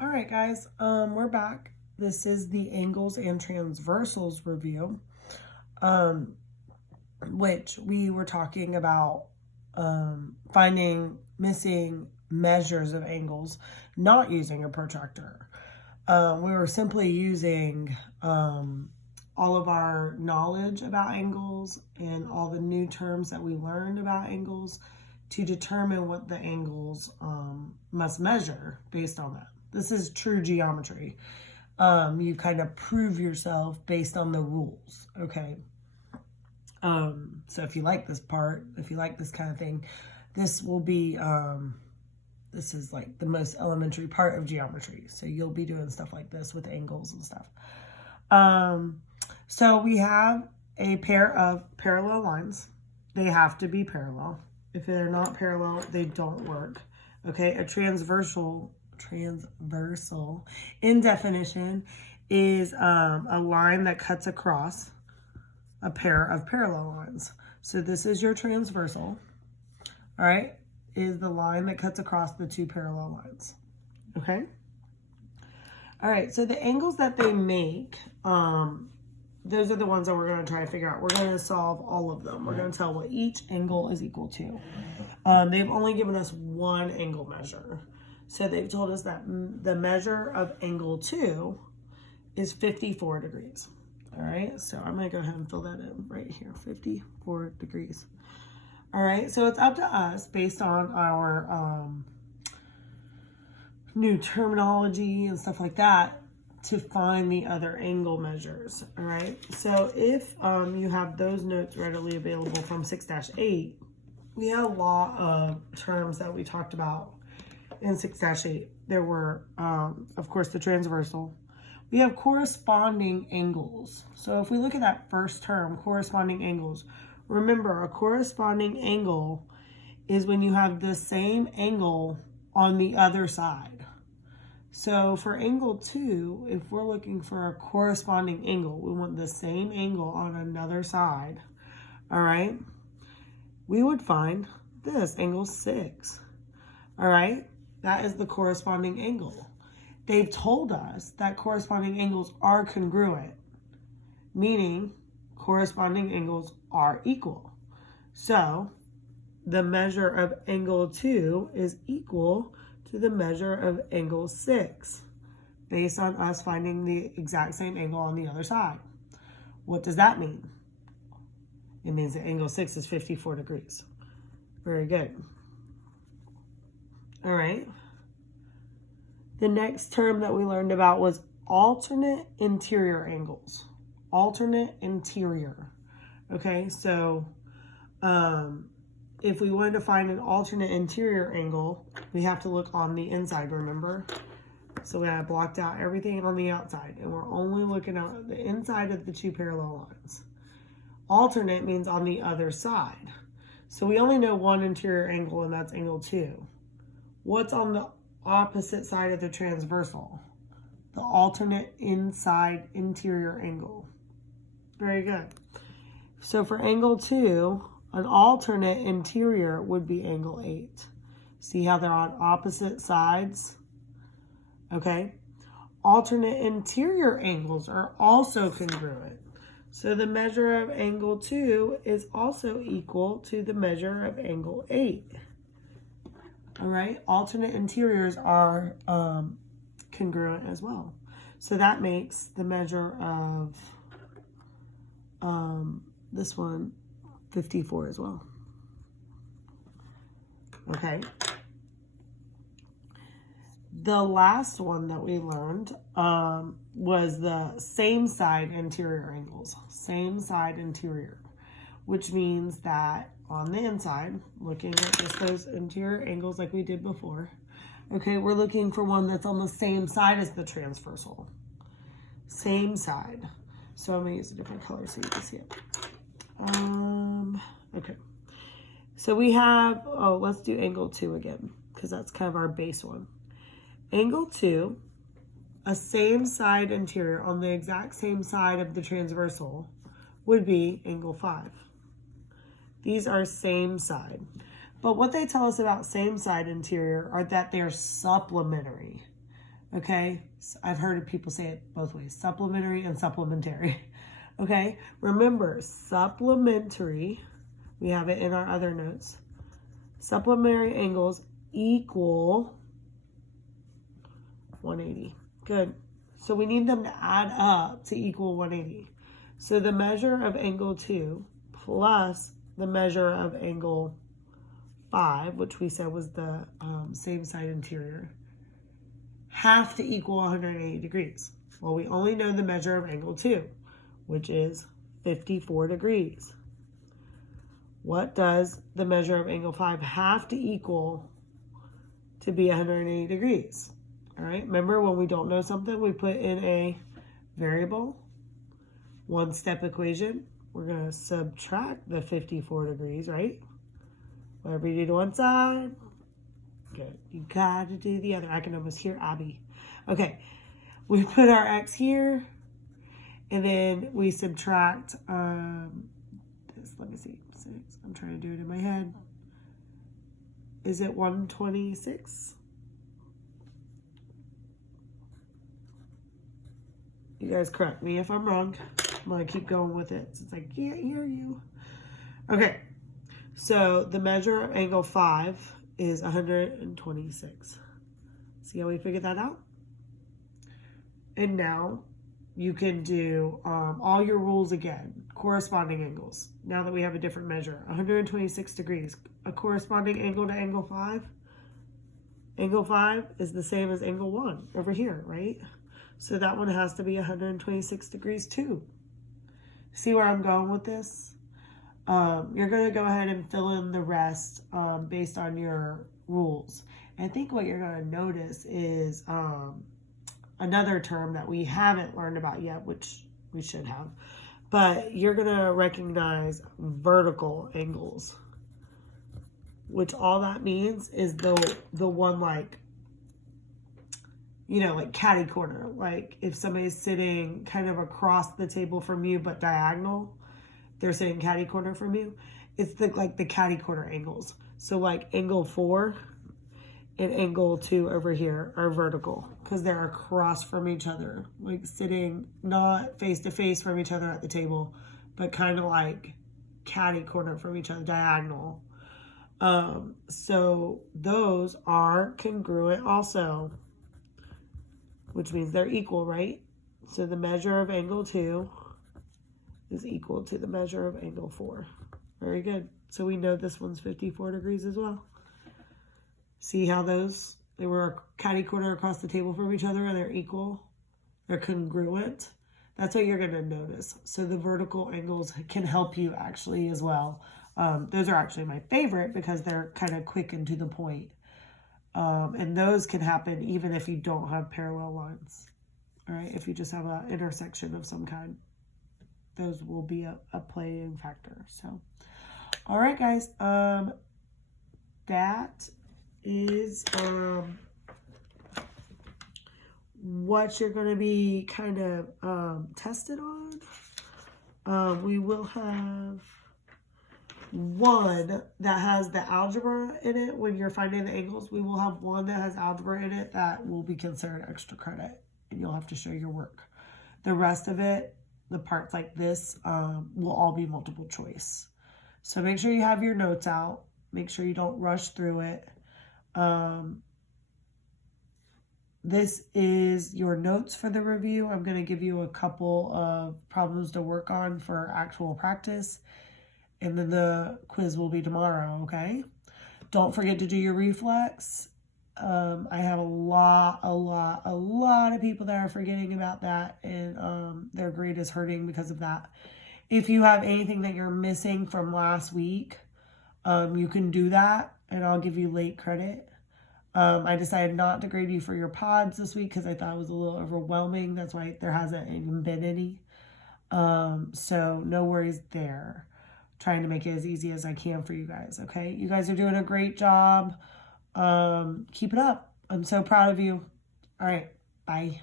All right, guys, we're back. This is the angles and transversals review, which we were talking about finding missing measures of angles, not using a protractor. We were simply using all of our knowledge about angles and all the new terms that we learned about angles to determine what the angles must measure based on that. This is true geometry. You kind of prove yourself based on the rules, okay? So if you like this part, if you like this kind of thing, this will be, this is like the most elementary part of geometry. So you'll be doing stuff like this with angles and stuff. So we have a pair of parallel lines. They have to be parallel. If they're not parallel, they don't work. Okay, a transversal in definition is a line that cuts across a pair of parallel lines. So this is your transversal, all right, is the line that cuts across the two parallel lines, okay? All right, so the angles that they make, those are the ones that we're going to try to figure out. We're going to solve all of them. We're going to tell what each angle is equal to. They've only given us one angle measure. So they've told us that the measure of angle 2 is 54 degrees. All right, so I'm going to go ahead and fill that in right here, 54 degrees. All right, so it's up to us based on our new terminology and stuff like that to find the other angle measures. All right, so if you have those notes readily available from 6-8, we had a lot of terms that we talked about in 6-8. There were, of course, the transversal. We have corresponding angles. So if we look at that first term, corresponding angles, remember a corresponding angle is when you have the same angle on the other side. So for angle 2, if we're looking for a corresponding angle, we want the same angle on another side, all right? We would find this, angle 6, all right? That is the corresponding angle. They've told us that corresponding angles are congruent, meaning corresponding angles are equal. So the measure of angle 2 is equal to the measure of angle 6 based on us finding the exact same angle on the other side. What does that mean? It means that angle 6 is 54 degrees. Very good. All right. The next term that we learned about was alternate interior angles. Alternate interior. Okay, so if we wanted to find an alternate interior angle, we have to look on the inside, remember? So we have blocked out everything on the outside, and we're only looking at the inside of the two parallel lines. Alternate means on the other side. So we only know one interior angle, and that's angle 2. What's on the opposite side of the transversal? The alternate inside interior angle. Very good. So for angle 2, an alternate interior would be angle 8. See how they're on opposite sides? Okay. Alternate interior angles are also congruent. So the measure of angle 2 is also equal to the measure of angle 8. All right. Alternate interiors are congruent as well. So that makes the measure of this one 54 as well. Okay. The last one that we learned was the same side interior angles. Same side interior, which means that on the inside, looking at just those interior angles like we did before, okay, we're looking for one that's on the same side as the transversal. Same side. So I'm going to use a different color so you can see it. Okay. So we have, let's do angle 2 again, because that's kind of our base one. Angle 2, a same side interior on the exact same side of the transversal would be angle 5. These are same side. But what they tell us about same side interior are that they're supplementary. Okay, so I've heard people say it both ways, supplementary and supplementary. Okay, remember, supplementary, we have it in our other notes. Supplementary angles equal 180. Good. So we need them to add up to equal 180. So the measure of angle 2 plus the measure of angle 5, which we said was the same side interior, have to equal 180 degrees. Well, we only know the measure of angle 2, which is 54 degrees. What does the measure of angle 5 have to equal to be 180 degrees? All right, remember when we don't know something, we put in a variable, one-step equation. We're going to subtract the 54 degrees, right? Whatever you do to one side, good. You got to do the other. I can almost hear Abby. Okay, we put our x here, and then we subtract this. Let me see, 6. I'm trying to do it in my head. Is it 126? You guys correct me if I'm wrong. I'm going to keep going with it since I can't hear you. Okay, so the measure of angle 5 is 126. See how we figured that out? And now you can do all your rules again, corresponding angles. Now that we have a different measure, 126 degrees, a corresponding angle to angle 5. Angle 5 is the same as angle 1 over here, right? So that one has to be 126 degrees too. See where I'm going with this? You're going to go ahead and fill in the rest based on your rules. And I think what you're going to notice is another term that we haven't learned about yet, which we should have. But you're going to recognize vertical angles, which all that means is the one like, you know, like catty corner. Like if somebody's sitting kind of across the table from you but diagonal, they're sitting catty corner from you. It's like the catty corner angles. So like angle 4 and angle 2 over here are vertical because they're across from each other, like sitting not face to face from each other at the table, but kind of like catty corner from each other, diagonal. So those are congruent also, which means they're equal, right? So the measure of angle 2 is equal to the measure of angle 4. Very good. So we know this one's 54 degrees as well. See how they were catty corner across the table from each other and they're equal? They're congruent. That's what you're going to notice. So the vertical angles can help you actually as well. Those are actually my favorite because they're kind of quick and to the point. And those can happen even if you don't have parallel lines. All right, if you just have an intersection of some kind, those will be a playing factor. So, all right, guys, that is what you're going to be kind of tested on. We will have one that has the algebra in it. When you're finding the angles, we will have one that has algebra in it that will be considered extra credit, and you'll have to show your work. The rest of it, the parts like this, will all be multiple choice. So make sure you have your notes out. Make sure you don't rush through it. This is your notes for the review. I'm going to give you a couple of problems to work on for actual practice. And then the quiz will be tomorrow, okay? Don't forget to do your reflex. I have a lot of people that are forgetting about that, and their grade is hurting because of that. If you have anything that you're missing from last week, you can do that, and I'll give you late credit. I decided not to grade you for your pods this week because I thought it was a little overwhelming. That's why there hasn't even been any. So no worries there. Trying to make it as easy as I can for you guys, okay? You guys are doing a great job. Keep it up. I'm so proud of you. All right, bye.